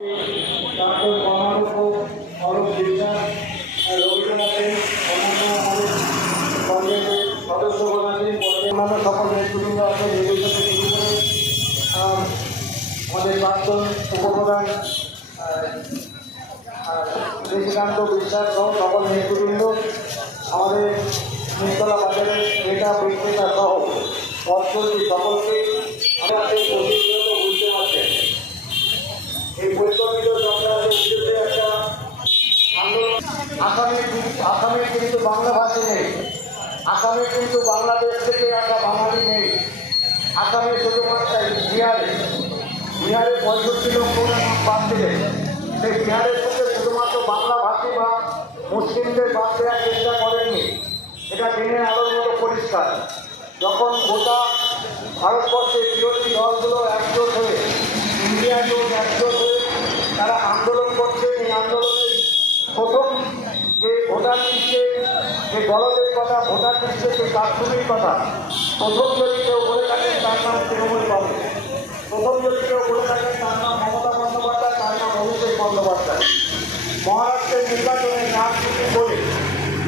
Doctor মহারূপ Arup Biswas রবীন্দ্রনাথের অন্যান্য আমাদের কলেজের সদস্যগণ আছেন, অন্যান্য সকল নেতৃবৃন্দ আছেন, নির্দেশক থেকে শুরু করে আমাদের প্রাক্তন উপপ্রধান নিশিকান্ত বিশ্বাস সহ সকল নেতৃবৃন্দ, আমাদের নিমতলা বাজারের নেতা বিক্রেতা সহ পথচলতি সকলকে আমাদের প্রতিনিয়ত বুঝতে পারছেন। এই বৈষম্য চক্রান্তের বিরুদ্ধে একটা আন্দোলন। আসামে কিন্তু বাংলা ভাষী নেই, আসামে কিন্তু বাংলাদেশ থেকে আসা বাঙালি নেই। আসামে শুধুমাত্র বিহারে 65 লক্ষ বাদ দিলে সেই বিহারের মধ্যে শুধুমাত্র বাংলা ভাষী বা মুসলিমদের বাদ দেওয়ার চেষ্টা করেননি। এটা দিনের আলোর মতো পরিষ্কার। যখন গোটা ভারতবর্ষের বিরোধী দলগুলো একজোট হয়ে, ইন্ডিয়া জোট একজোট হয়ে তারা আন্দোলন করছে, এই আন্দোলনের প্রথম যে ভোটার লিস্টে যে দলদের কথা, ভোটার লিস্টে যে কাশ্মীর কথা প্রথম যদি কেউ বলে থাকেন তার নাম তৃণমূল কংগ্রেস, প্রথম যদি কেউ বলে থাকেন তার নাম মমতা বন্দ্যোপাধ্যায়, তার নাম অভিষেক বন্দ্যোপাধ্যায়। মহারাষ্ট্রের নির্বাচনে নাম চুক্তি করে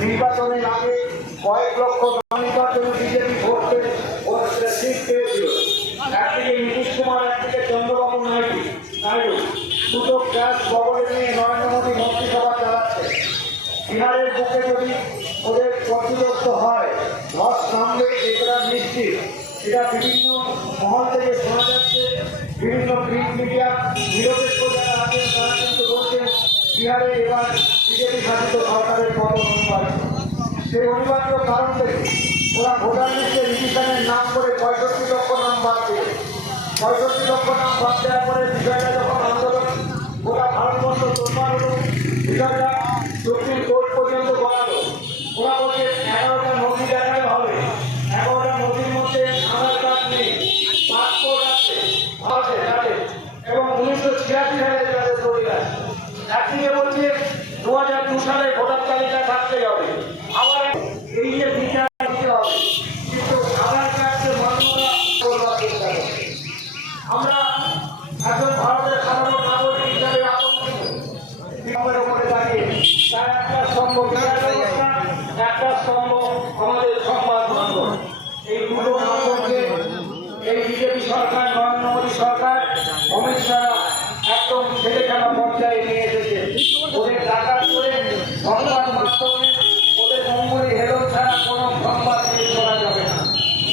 নির্বাচনের আগে কয়েক লক্ষ নির্বাচনে বিজেপি ভোট সিট পেয়েছিল। একদিকে নীতিশ কুমার, একদিকে চন্দ্রবাবু নাইডু দুটো গ্যাস বগলে নিয়ে নরেন্দ্র মোদী মন্ত্রিসভা চালাচ্ছে। বিহারের বুকে যদি ওদের ক্ষতিগ্রস্ত হয়, ধস নামবে এটা নিশ্চিত। এটা বিভিন্ন মহল থেকে শোনা যাচ্ছে। বিভিন্ন প্রিন্ট মিডিয়া নিরপেক্ষ যারা আছেন তারা কিন্তু বলছেন বিহারে এবার বিজেপি শাসিত সরকারের পতন অনিবার্য। সেই অনিবার্য কারণ থেকে ওরা ভোটার লিস্টে রিভিশনের নাম করে 65 লক্ষ নাম বাদ দিয়ে 65 লক্ষ নাম বাদ দেওয়ার পরে বিষয়টা যখন আন্দোলন গোটা ভারতবর্ষ তোলপাড় হলো, বিষয়টা সুপ্রিম কোর্ট পর্যন্ত গড়ালো। ওরা বলছে 11টা নদী দেখাতে হবে, 11টা নদীর মধ্যে আধার কার্ড নেই, পাসপোর্ট আছে এবং 1986 সালে তাদের শরীর আছে। একদিকে বলছে 2002 সালে ভোটার তালিকা থাকতে হবে, আবার এই যে বিচার দিতে হবে, কিন্তু আধার কার্ডকে মান্যতা করবার চেষ্টা করছে। আমরা এখন ভারতের সাধারণ নাগরিক হিসাবে আতঙ্কিত উপরে দাঁড়িয়ে তার একটা স্তম্ভ বিচার ব্যবস্থা, একটা স্তম্ভ আমাদের সংবাদ মাধ্যম। এই দুটো মাধ্যমকে এই বিজেপি সরকার, নরেন্দ্র মোদী সরকার, অমিত শাহ একদম ছেলে খেলা পর্যায়ে নিয়ে এসেছে। ওদের ডাকাত করে সংবাদ মাধ্যমে ওদের মঙ্গলি হেলন ছাড়া কোনো সংবাদ পেশ করা যাবে না।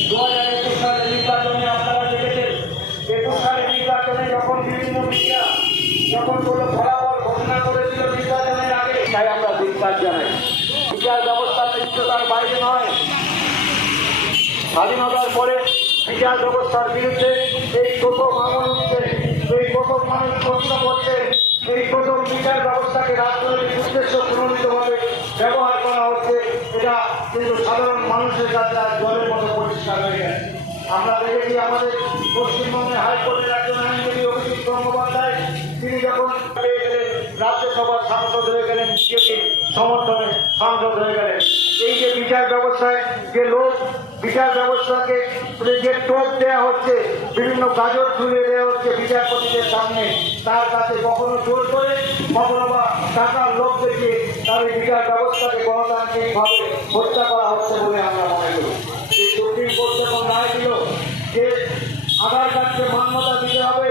2021 সালের নির্বাচনে আপনারা দেখেছেন, 21 সালের নির্বাচনে যখন বিভিন্ন মিডিয়া যখন কোনো ফলাফল ঘোষণা করেছিল নির্বাচনের আগে, তাই আমরা ধিক্কার জানাই। বিচার ব্যবস্থা নিশ্চয়তার বাইরে নয়। স্বাধীনতার পরে বিচার ব্যবস্থার বিরুদ্ধে এই প্রথম আমল উঠছে, এই প্রথম মানুষ প্রশ্ন করছে, এই প্রথম বিচার ব্যবস্থাকে রাজনৈতিক উদ্দেশ্য প্রণোদিতভাবে ব্যবহার করা হচ্ছে। এটা কিন্তু সাধারণ মানুষের কাছে আজ জলের মতো পরিষ্কার হয়ে গেছে। আমরা দেখেছি আমাদের পশ্চিমবঙ্গে হাইকোর্টের একজন আইনজীবী অভিজিৎ গঙ্গোপাধ্যায়, তিনি যখন রাজ্যসভার সাংসদ হয়ে গেলেন, বিজেপির সমর্থনে সাংসদ হয়ে গেলেন। এই যে বিচার ব্যবস্থায় যে লোক, বিচার ব্যবস্থাকে যে টোপ দেওয়া হচ্ছে, বিভিন্ন গাজর ঝুলিয়ে দেওয়া হচ্ছে বিচারপতিদের সামনে, তার কাছে কখনো জোর করে, কখনো বা টাকার লোভ দেখিয়ে তার বিচার ব্যবস্থাকে গণতান্ত্রিকভাবে হত্যা করা হচ্ছে বলে আমরা মনে করি। এই সুপ্রিম কোর্ট যখন রায় দিল যে আধার কার্ডকে মান্যতা দিতে হবে,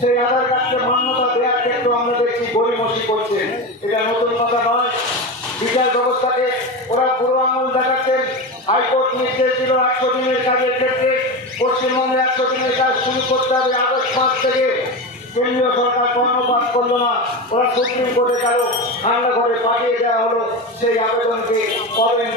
সেই আধার কার্ডকে মান্যতা দেওয়ার ক্ষেত্রে আমরা দেখছি গড়িমসি করছে। এটা নতুন কথা নয়। বিচার ব্যবস্থাকে ওরা বুড়ো আঙুল দেখাচ্ছেন। হাইকোর্ট নির্দেশ দিল 100 দিনের কাজের ক্ষেত্রে পশ্চিমবঙ্গে 100 দিনের কাজ শুরু করতে হবে আগস্ট মাস থেকে। কেন্দ্রীয় সরকার কর্ণপাত করলো না, ওরা সুপ্রিম কোর্টে গেল, ঠান্ডা ঘরে পাঠিয়ে দেওয়া হলো। সেই আবেদনকে করেন